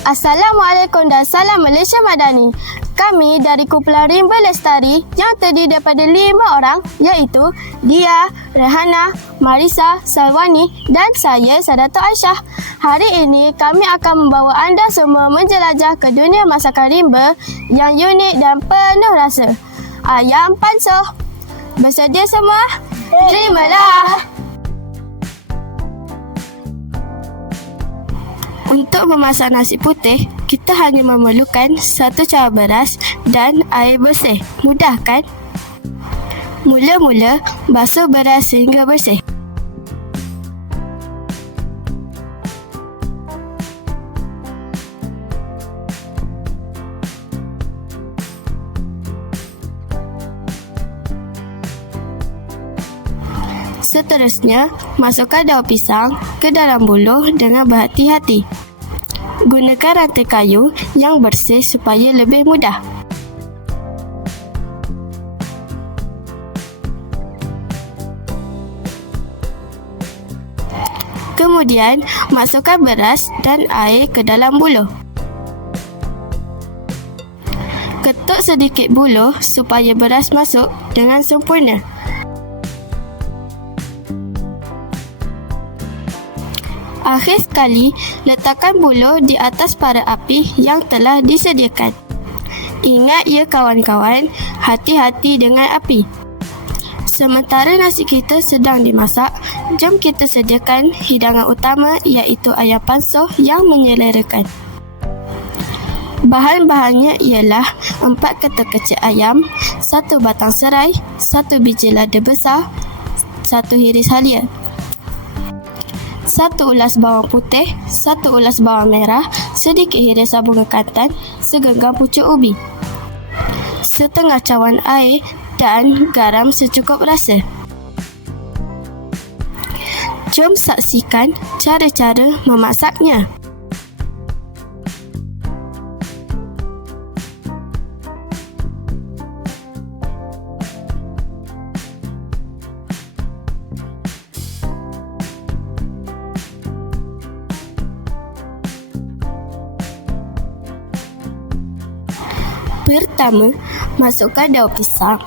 Assalamualaikum dan salam Malaysia Madani. Kami dari kumpulan Rimba Lestari yang terdiri daripada 5 orang iaitu Dia, Rehana, Marisa, Salwani dan saya Sadatul Aisyah. Hari ini kami akan membawa anda semua menjelajah ke dunia masakan rimba yang unik dan penuh rasa. Ayam pansuh. Bersedia semua? Terimalah! Untuk memasak nasi putih, kita hanya memerlukan 1 cawan beras dan air bersih. Mudah kan? Mula-mula, basuh beras sehingga bersih. Seterusnya, masukkan daun pisang ke dalam buluh dengan berhati-hati. Gunakan rantai kayu yang bersih supaya lebih mudah. Kemudian, masukkan beras dan air ke dalam buluh. Ketuk sedikit buluh supaya beras masuk dengan sempurna. Akhir sekali, letakkan buluh di atas bara api yang telah disediakan. Ingat ya kawan-kawan, hati-hati dengan api. Sementara nasi kita sedang dimasak, jom kita sediakan hidangan utama iaitu ayam pansuh yang menyelerakan. Bahan-bahannya ialah 4 ketul kecil ayam, 1 batang serai, 1 biji lada besar, 1 hiris halia, 1 ulas bawang putih, 1 ulas bawang merah, sedikit hirisan bunga kantan, segenggam pucuk ubi, setengah cawan air dan garam secukup rasa. Jom saksikan cara-cara memasaknya. Pertama, masukkan daun pisang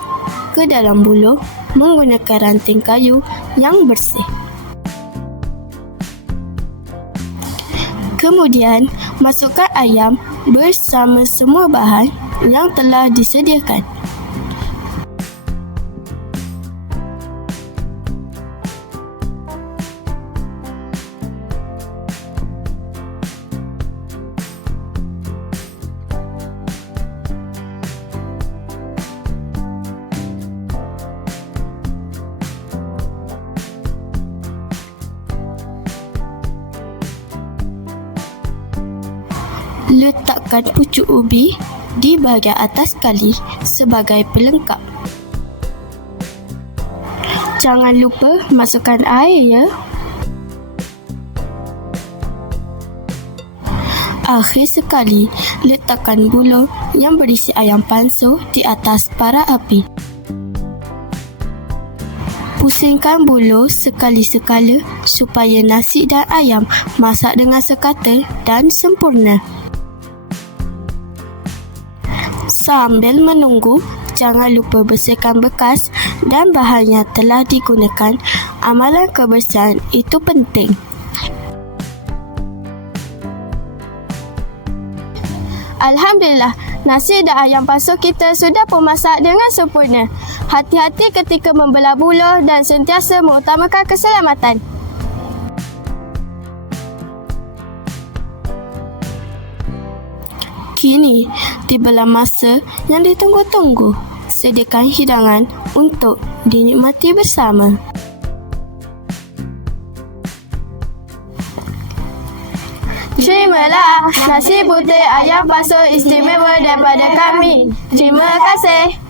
ke dalam buluh menggunakan ranting kayu yang bersih. Kemudian, masukkan ayam bersama semua bahan yang telah disediakan. Letakkan pucuk ubi di bahagian atas kali sebagai pelengkap. Jangan lupa masukkan air ya. Akhir sekali, letakkan buluh yang berisi ayam pansuh di atas bara api. Pusingkan buluh sekali-sekala supaya nasi dan ayam masak dengan sekata dan sempurna. Sambil menunggu, jangan lupa bersihkan bekas dan bahan yang telah digunakan. Amalan kebersihan itu penting. Alhamdulillah, nasi dan ayam pansuh kita sudah pun masak dengan sempurna. Hati-hati ketika membelah buluh dan sentiasa mengutamakan keselamatan. Kini, tibalah masa yang ditunggu-tunggu. Sediakan hidangan untuk dinikmati bersama. Terimalah nasi putih ayam pansuh istimewa daripada kami. Terima kasih.